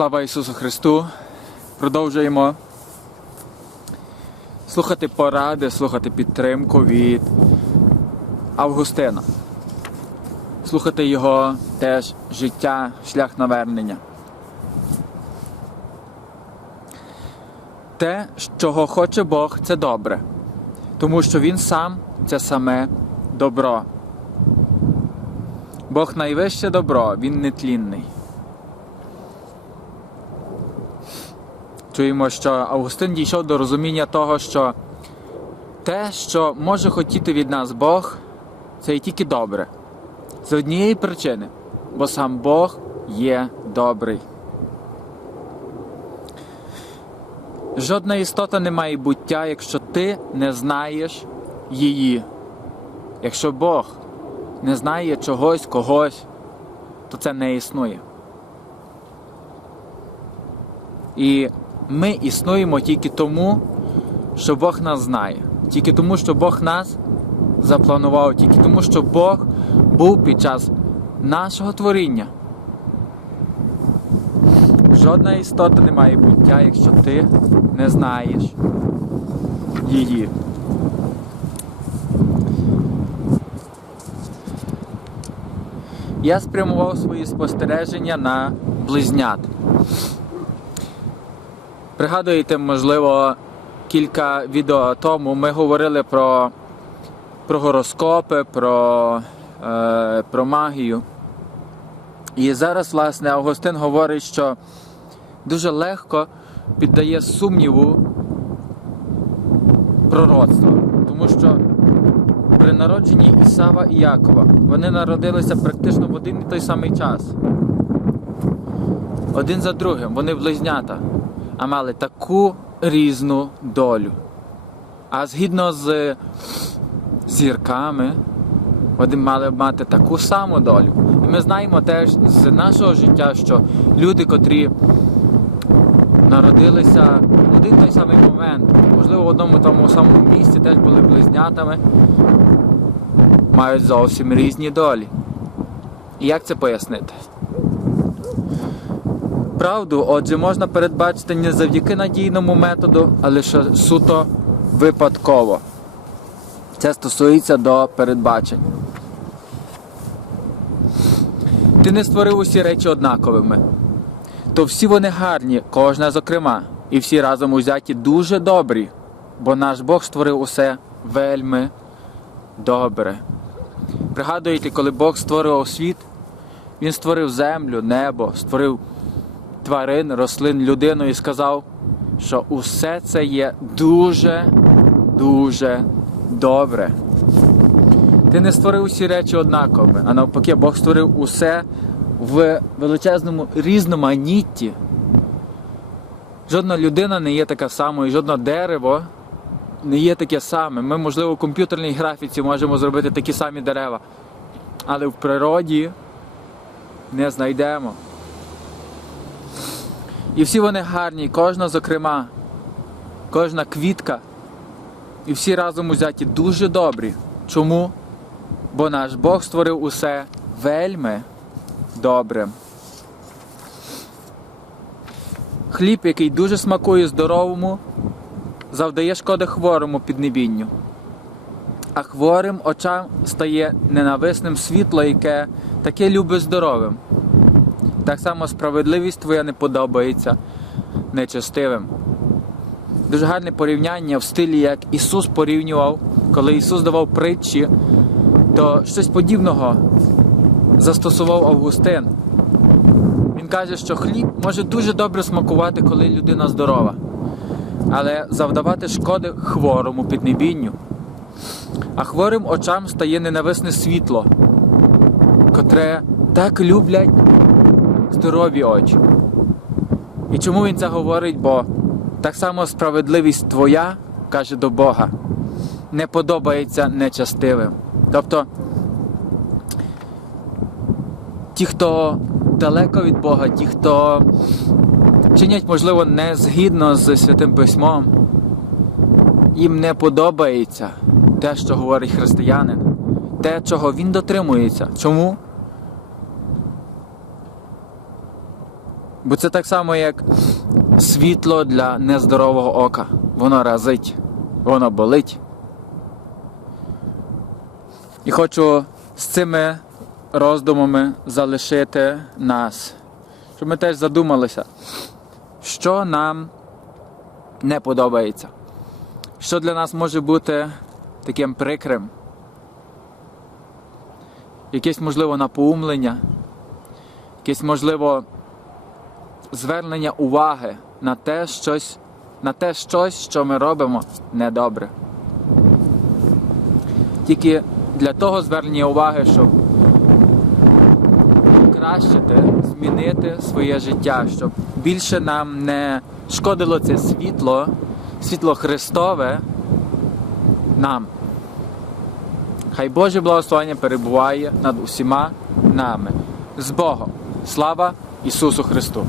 Слава Ісусу Христу! Продовжуємо слухати поради, слухати підтримку від Августина. Слухати його теж життя, шлях навернення. Те, чого хоче Бог, це добре. Тому що Він сам – це саме добро. Бог найвище добро, Він нетлінний. Чуємо, що Августин дійшов до розуміння того, що те, що може хотіти від нас Бог, це і тільки добре. З однієї причини, бо сам Бог є добрий. Жодна істота не має буття, якщо ти не знаєш її. Якщо Бог не знає чогось, когось, то це не існує. І ми існуємо тільки тому, що Бог нас знає. Тільки тому, що Бог нас запланував. Тільки тому, що Бог був під час нашого творіння. Жодна істота не має буття, якщо ти не знаєш її. Я спрямував свої спостереження на близнят. Пригадуєте, можливо, кілька відео тому ми говорили про гороскопи, про магію. І зараз, власне, Августин говорить, що дуже легко піддає сумніву пророцтво. Тому що при народженні Ісава і Якова вони народилися практично в один і той самий час. Один за другим, вони близнята, а мали таку різну долю. А згідно з зірками, вони мали мати таку саму долю. І ми знаємо теж з нашого життя, що люди, котрі народилися в один той самий момент, можливо, в одному тому самому місці, теж були близнятами, мають зовсім різні долі. І як це пояснити? Правду, отже, можна передбачити не завдяки надійному методу, а лише суто випадково. Це стосується до передбачень. Ти не створив усі речі однаковими. То всі вони гарні, кожна зокрема, і всі разом узяті дуже добрі, бо наш Бог створив усе вельми добре. Пригадуєте, коли Бог створював світ, Він створив землю, небо, створив тварин, рослин, людину і сказав, що усе це є дуже добре. Ти не створив усі речі однаковими, а навпаки, Бог створив усе в величезному різноманітті. Жодна людина не є така сама, і жодне дерево не є таке саме. Ми, можливо, в комп'ютерній графіці можемо зробити такі самі дерева, але в природі не знайдемо. І всі вони гарні, кожна зокрема, кожна квітка, і всі разом узяті дуже добрі. Чому? Бо наш Бог створив усе вельми добре. Хліб, який дуже смакує здоровому, завдає шкоди хворому піднебінню. А хворим очам стає ненависним світло, яке таке любить здоровим. Так само справедливість твоя не подобається нечестивим. Дуже гарне порівняння в стилі, як Ісус порівнював, коли Ісус давав притчі, то щось подібного застосував Августин. Він каже, що хліб може дуже добре смакувати, коли людина здорова, але завдавати шкоди хворому піднебінню. А хворим очам стає ненависне світло, котре так люблять здорові очі. І чому він це говорить? Бо так само справедливість твоя, каже до Бога, не подобається нечестивим. Тобто, ті, хто далеко від Бога, ті, хто чинять, можливо, не згідно з Святим Письмом, їм не подобається те, що говорить християнин, те, чого він дотримується. Чому? Бо це так само, як світло для нездорового ока. Воно разить, воно болить. І хочу з цими роздумами залишити нас, щоб ми теж задумалися, що нам не подобається, що для нас може бути таким прикрим, якесь, можливо, напоумлення, якесь, можливо, звернення уваги на те щось, що ми робимо недобре. Тільки для того звернення уваги, щоб покращити, змінити своє життя, щоб більше нам не шкодило це світло Христове нам. Хай Боже благословення перебуває над усіма нами. З Богом! Слава Ісусу Христу!